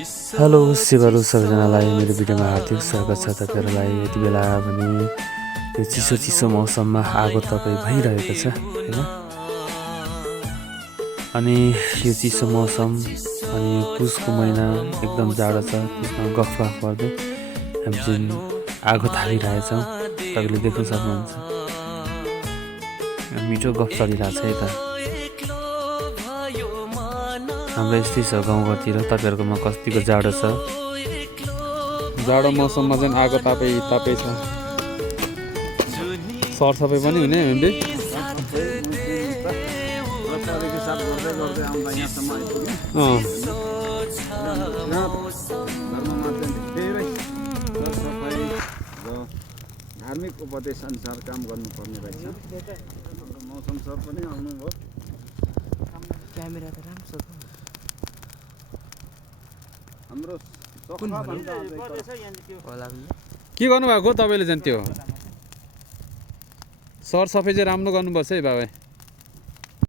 Hello शिवहरू सबैजनालाई मेरो भिडियोमा हार्दिक स्वागत छ। तपाईँहरूलाई यति बेला भने यो चिसो चिसो मौसममा आगो तपाईँ भइरहेको छ हैन। अनि यो चिसो मौसम अनि पुसको महिना एकदम जाडो छ, त्यसमा गफ गर्दै हामी चाहिँ आगो थालिरहेछौँ। तपाईँले देख्न सक्नुहुन्छ मिठो गफ चलिरहेको छ यता। हाम्रो यस्तै छ गाउँघरतिर। तपाईँहरूकोमा कतिको जाडो छ? जाडो मौसममा चाहिँ आगो तापै छ। सरसफाइ पनि हुने हामीले धार्मिक उपदेश अनुसार काम गर्नुपर्ने रहेछ। मौसम सर पनि आउनुभयो। क्यामेरा त राम्रो छ। हाम्रो के गर्नुभएको तपाईँले चाहिँ त्यो सरसफाइ चाहिँ राम्रो गर्नुपर्छ है बाबा।